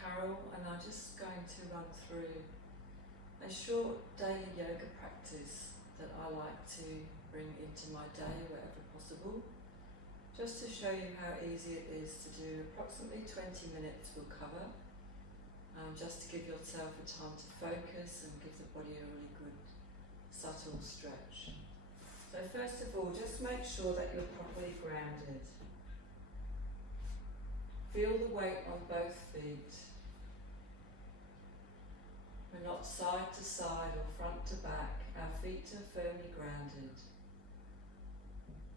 Carol, and I'm just going to run through a short daily yoga practice that I like to bring into my day wherever possible, just to show you how easy it is to do. Approximately 20 minutes will cover, just to give yourself a time to focus and give the body a really good subtle stretch. So first of all, just make sure that you're properly grounded. Feel the weight on both feet. We're not side to side or front to back. Our feet are firmly grounded.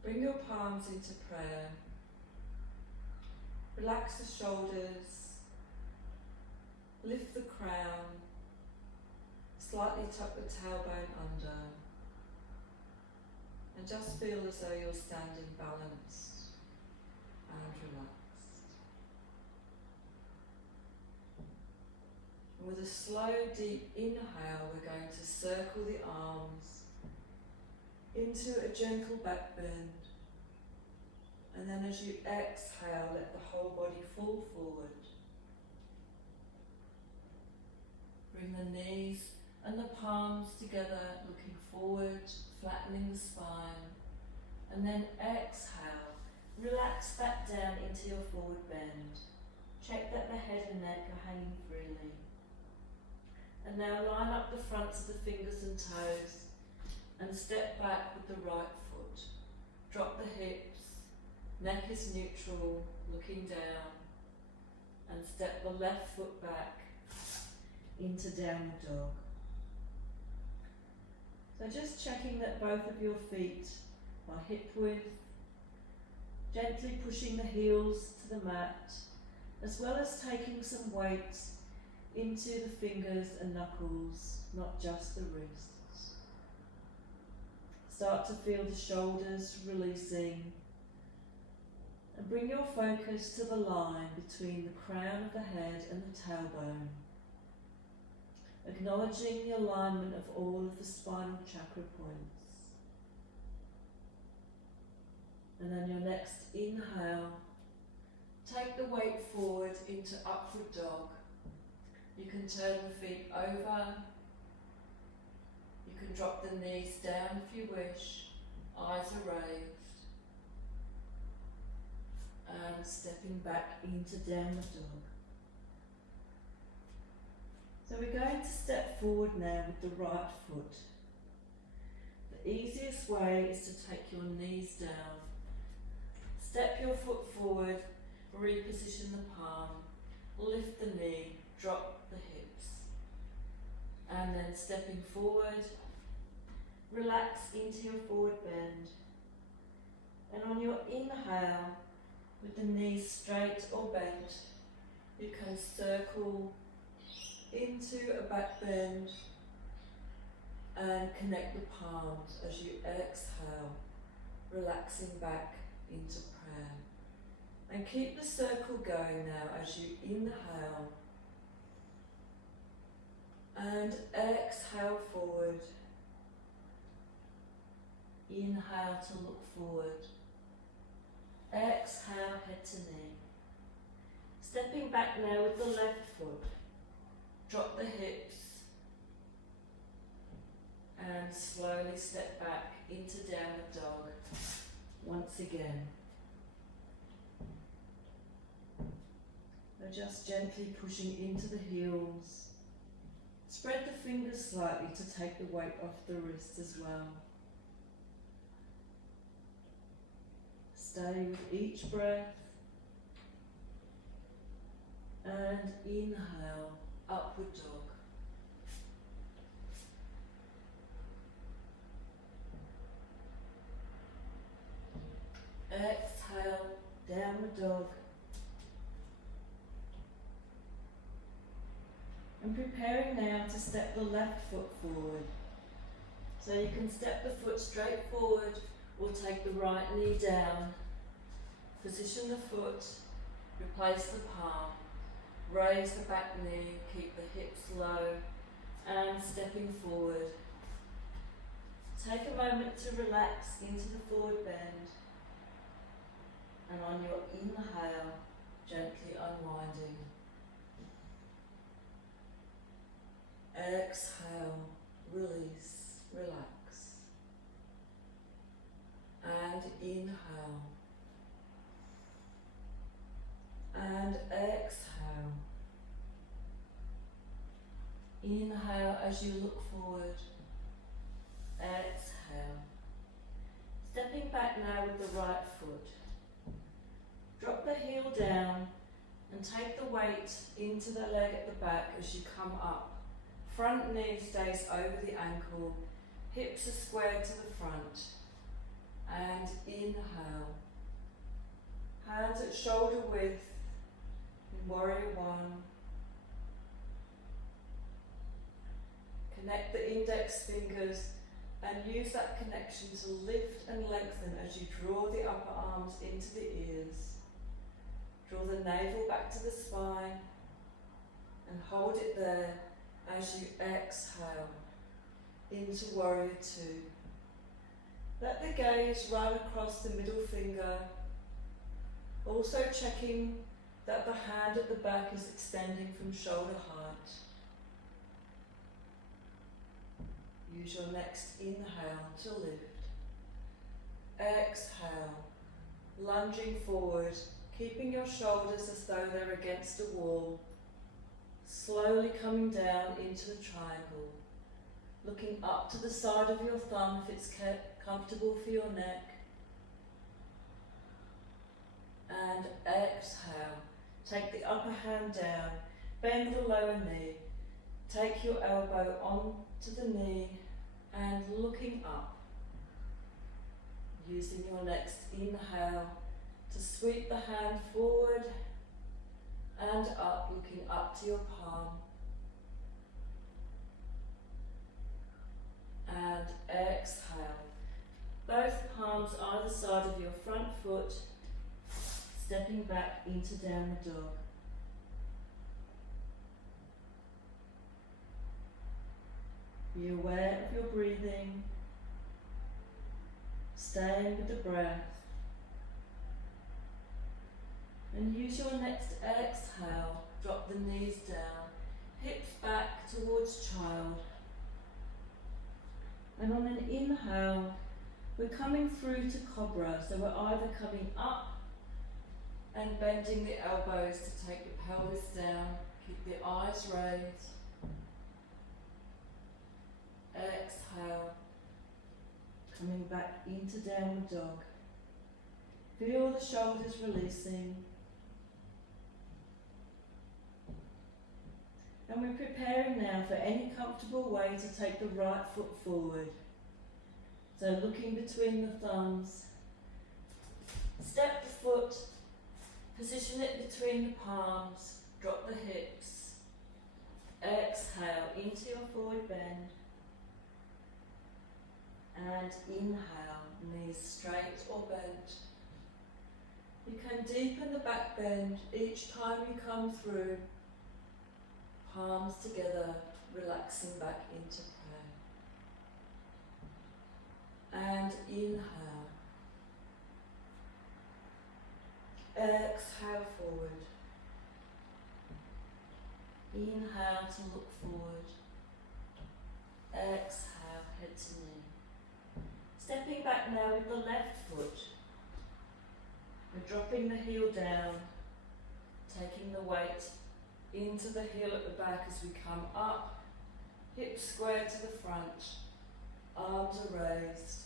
Bring your palms into prayer. Relax the shoulders. Lift the crown. Slightly tuck the tailbone under. And just feel as though you're standing balanced and relaxed. And with a slow, deep inhale, we're going to circle the arms into a gentle back bend. And then as you exhale, let the whole body fall forward. Bring the knees and the palms together, looking forward, flattening the spine. And then exhale, relax back down into your forward bend. Check that the head and neck are hanging freely. And now line up the fronts of the fingers and toes and step back with the right foot. Drop the hips, neck is neutral, looking down, and step the left foot back into downward dog. So just checking that both of your feet are hip width, gently pushing the heels to the mat, as well as taking some weight into the fingers and knuckles, not just the wrists. Start to feel the shoulders releasing, and bring your focus to the line between the crown of the head and the tailbone, acknowledging the alignment of all of the spinal chakra points. And then your next inhale, take the weight forward into upward dog. You can turn the feet over. You can drop the knees down if you wish. Eyes are raised. And stepping back into downward dog. So we're going to step forward now with the right foot. The easiest way is to take your knees down. Step your foot forward, reposition the palm, lift the knee, drop the hips. And then stepping forward, relax into your forward bend. And on your inhale, with the knees straight or bent, you can circle into a back bend and connect the palms as you exhale, relaxing back into prayer. And keep the circle going now as you inhale and exhale forward. Inhale to look forward. Exhale, head to knee. Stepping back now with the left foot. Drop the hips and slowly step back into downward dog once again. Now just gently pushing into the heels. Spread the fingers slightly to take the weight off the wrist as well. Stay with each breath and inhale, upward dog. Exhale, downward dog. And preparing now to step the left foot forward. So you can step the foot straight forward or take the right knee down. Position the foot, replace the palm, raise the back knee, keep the hips low, and stepping forward. Take a moment to relax into the forward bend, and on your inhale, gently unwinding. And exhale. Inhale as you look forward. Exhale. Stepping back now with the right foot. Drop the heel down and take the weight into the leg at the back as you come up. Front knee stays over the ankle, hips are squared to the front. And inhale. Hands at shoulder width in Warrior One. Connect the index fingers and use that connection to lift and lengthen as you draw the upper arms into the ears. Draw the navel back to the spine and hold it there as you exhale into Warrior Two. Let the gaze run across the middle finger, also checking that the hand at the back is extending from shoulder height. Use your next inhale to lift. Exhale, lunging forward, keeping your shoulders as though they're against a wall. Slowly coming down into a triangle. Looking up to the side of your thumb if it's comfortable for your neck. And exhale. Take the upper hand down, bend the lower knee. Take your elbow onto the knee and looking up. Using your next inhale to sweep the hand forward and up, looking up to your palm. And exhale. Both palms either side of your front foot, stepping back into downward dog. Be aware of your breathing, staying with the breath, and use your next exhale, drop the knees down, hips back towards child, and on an inhale we're coming through to cobra, so we're either coming up and bending the elbows to take the pelvis down, keep the eyes raised. Exhale, coming back into downward dog. Feel the shoulders releasing. And we're preparing now for any comfortable way to take the right foot forward. So looking between the thumbs. Step the foot, position it between the palms, drop the hips. Exhale into your forward bend. And inhale, knees straight or bent. You can deepen the back bend each time you come through. Palms together, relaxing back into prayer. And inhale. Exhale forward. Inhale to look forward. Exhale, head to knee. Stepping back now with the left foot. We're dropping the heel down, taking the weight into the heel at the back as we come up, hips squared to the front, arms are raised,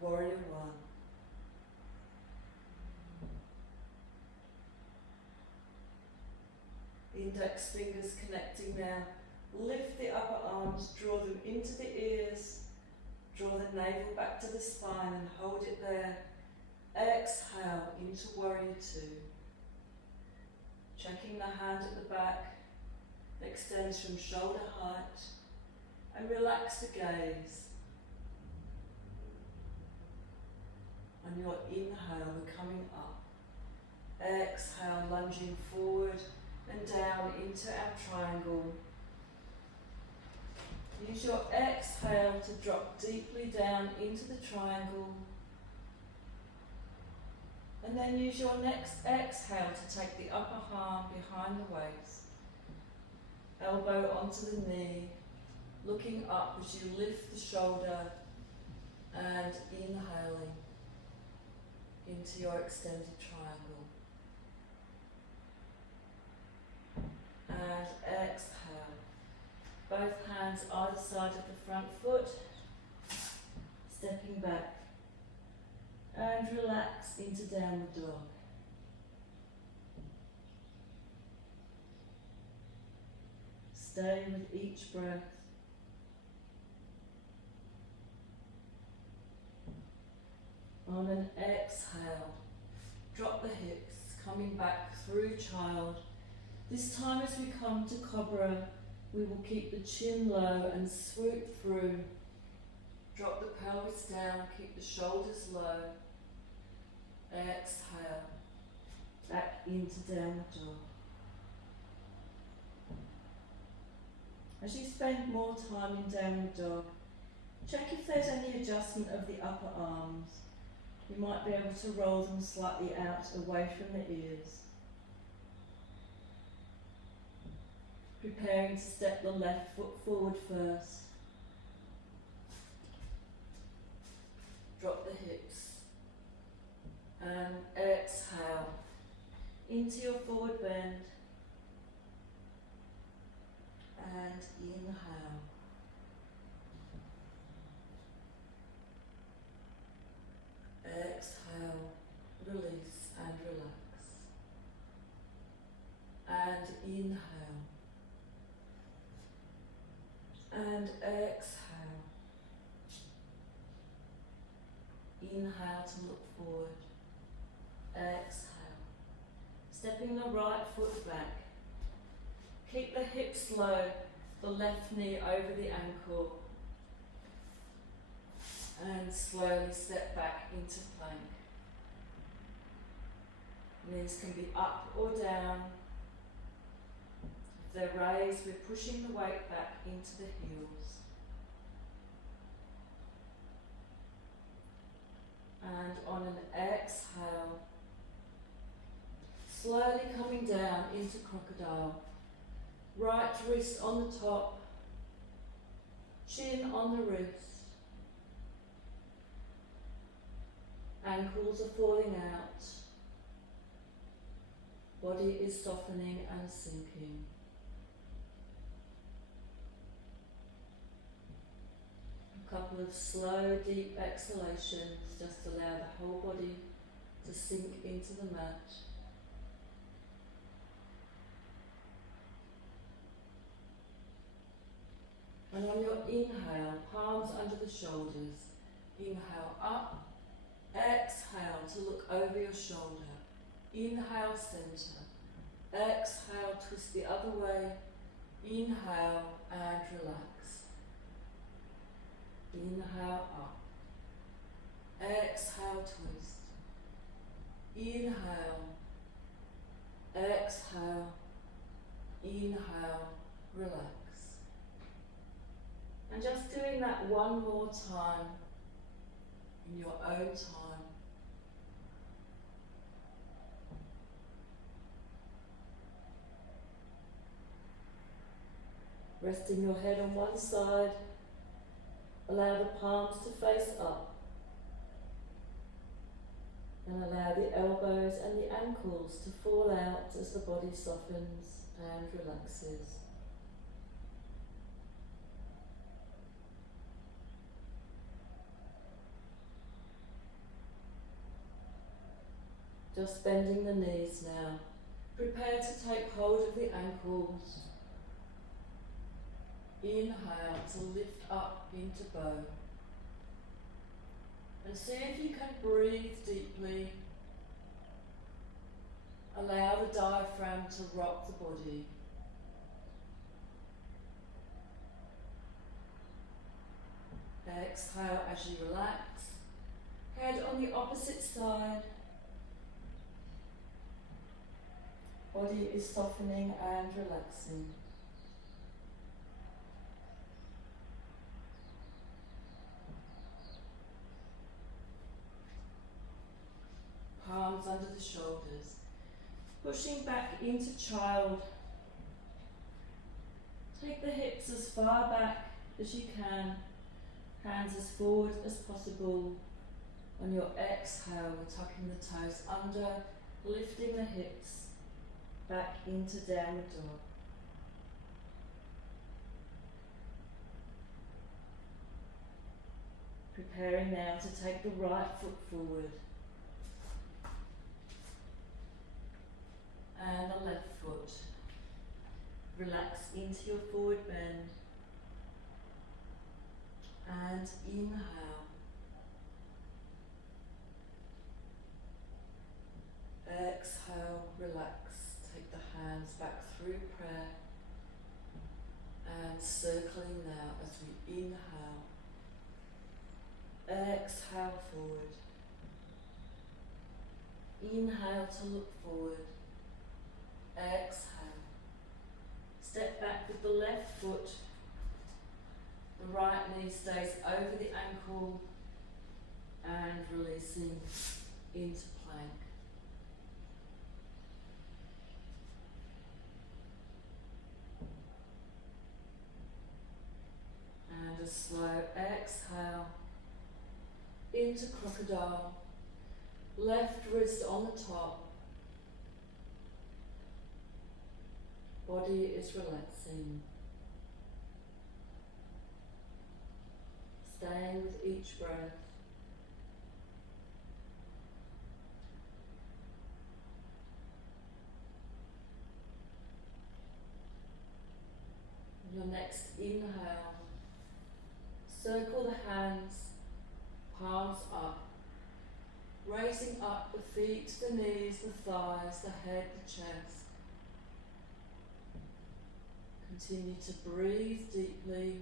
Warrior One. Index fingers connecting now. Lift the upper arms, draw them into the ears, draw the navel back to the spine and hold it there. Exhale into Warrior Two. Checking the hand at the back, extends from shoulder height, and relax the gaze. On your inhale, we're coming up. Exhale, lunging forward and down into our triangle. Use your exhale to drop deeply down into the triangle. And then use your next exhale to take the upper arm behind the waist. Elbow onto the knee, looking up as you lift the shoulder and inhaling. into your extended triangle. hands either side of the front foot, stepping back, and relax into downward dog. Stay with each breath. On an exhale, drop the hips, coming back through child. This time as we come to cobra, we will keep the chin low and swoop through. Drop the pelvis down, keep the shoulders low. Exhale, back into downward dog. As you spend more time in downward dog, check if there's any adjustment of the upper arms. You might be able to roll them slightly out away from the ears. Preparing to step the left foot forward first. Drop the hips. And exhale into your forward bend. And inhale. Exhale, release and relax. And inhale. And exhale. Inhale to look forward. Exhale. Stepping the right foot back. Keep the hips low, the left knee over the ankle. And slowly step back into plank. Knees can be up or down. If they're raised, we're pushing the weight back into the heels. And on an exhale, slowly coming down into crocodile. Right wrist on the top, chin on the wrist. Ankles are falling out. Body is softening and sinking. A couple of slow, deep exhalations, just allow the whole body to sink into the mat. And on your inhale, palms under the shoulders. Inhale up. Exhale to look over your shoulder. Inhale, center. Exhale, twist the other way. Inhale and relax. Inhale up. Exhale, twist. Inhale. Exhale. Inhale, relax. And just doing that one more time in your own time. Resting your head on one side, allow the palms to face up. And allow the elbows and the ankles to fall out as the body softens and relaxes. Just bending the knees now. Prepare to take hold of the ankles. Inhale to lift up into bow. And see if you can breathe deeply. Allow the diaphragm to rock the body. Exhale as you relax. Head on the opposite side. Body is softening and relaxing. Palms under the shoulders. Pushing back into child. Take the hips as far back as you can. Hands as forward as possible. On your exhale, we're tucking the toes under, lifting the hips back into downward dog. Preparing now to take the right foot forward. And the left foot. Relax into your forward bend. And inhale. Exhale, relax. Take the hands back through prayer. And circling now as we inhale. Exhale forward. Inhale to look forward. Exhale. Step back with the left foot. The right knee stays over the ankle and releasing into plank. And a slow exhale into crocodile. Left wrist on the top. Body is relaxing. Staying with each breath. Your next inhale, circle the hands, palms up, raising up the feet, the knees, the thighs, the head, the chest. Continue to breathe deeply.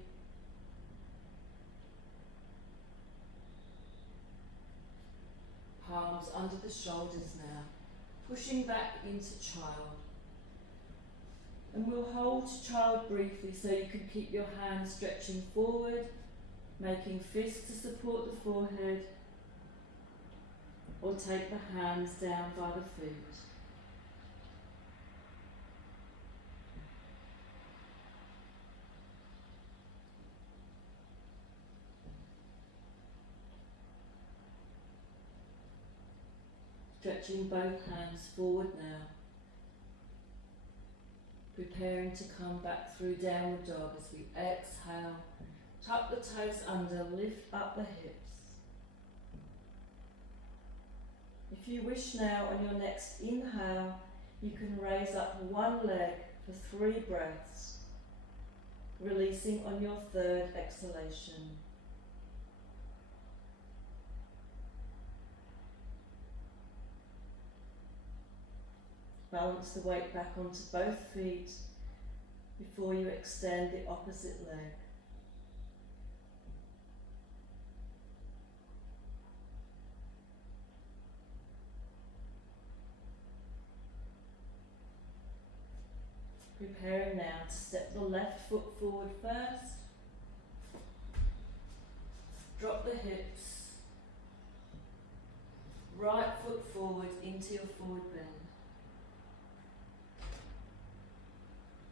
Palms under the shoulders now, pushing back into child. And we'll hold child briefly so you can keep your hands stretching forward, making fists to support the forehead, or take the hands down by the feet. Stretching both hands forward now. Preparing to come back through downward dog as we exhale. Tuck the toes under, lift up the hips. If you wish now, on your next inhale, you can raise up one leg for 3 breaths, releasing on your third exhalation. Balance the weight back onto both feet before you extend the opposite leg. Preparing now to step the left foot forward first. Drop the hips. Right foot forward into your forward bend.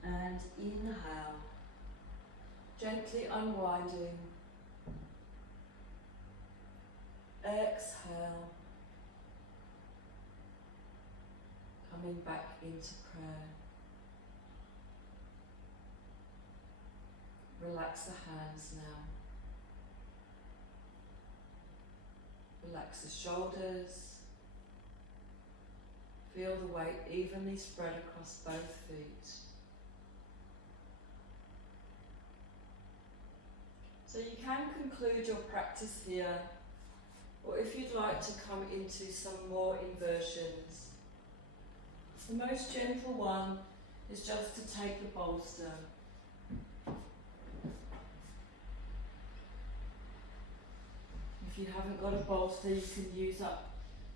And inhale, gently unwinding. Exhale, coming back into prayer. Relax the hands now. Relax the shoulders. Feel the weight evenly spread across both feet. So you can conclude your practice here, or if you'd like to come into some more inversions. The most gentle one is just to take the bolster. If you haven't got a bolster, you can use up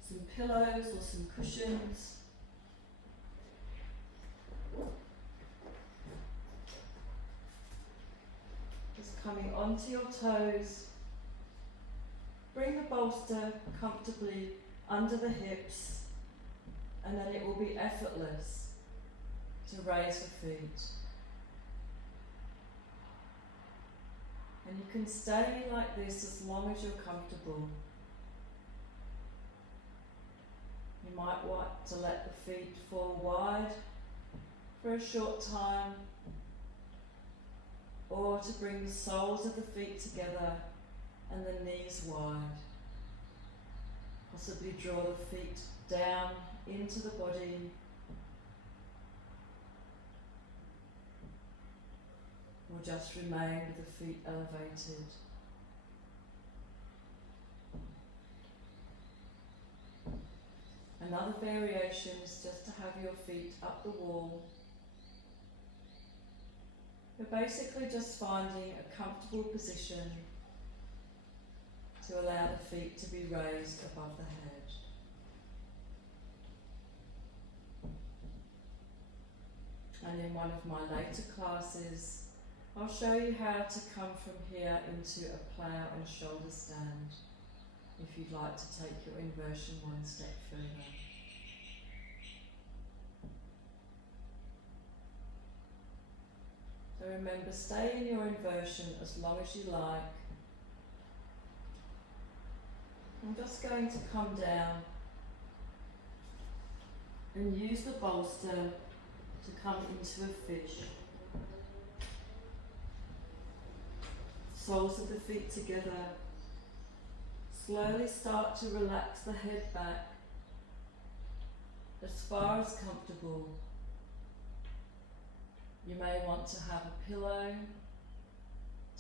some pillows or some cushions. Coming onto your toes, bring the bolster comfortably under the hips, and then it will be effortless to raise the feet. And you can stay like this as long as you're comfortable. You might want to let the feet fall wide for a short time, or to bring the soles of the feet together and the knees wide. Possibly draw the feet down into the body, or just remain with the feet elevated. Another variation is just to have your feet up the wall. You're basically just finding a comfortable position to allow the feet to be raised above the head. And in one of my later classes, I'll show you how to come from here into a plough and shoulder stand, if you'd like to take your inversion one step further. So remember, stay in your inversion as long as you like. I'm just going to come down and use the bolster to come into a fish. Soles of the feet together. Slowly start to relax the head back as far as comfortable. You may want to have a pillow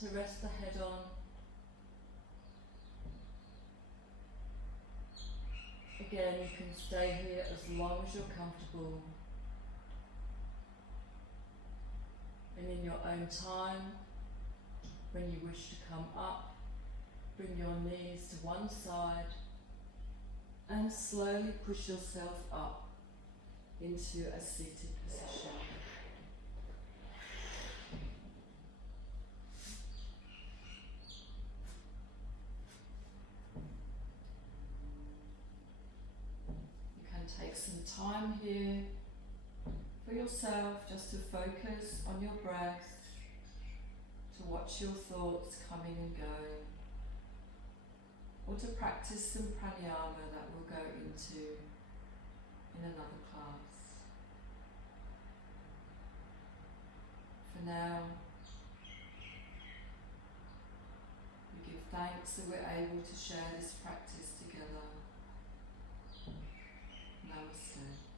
to rest the head on. Again, you can stay here as long as you're comfortable. And in your own time, when you wish to come up, bring your knees to one side and slowly push yourself up into a seated position. You can take some time here for yourself just to focus on your breath, to watch your thoughts coming and going, or to practice some pranayama that we'll go into in another class. For now, we give thanks that we're able to share this practice together. Namaste.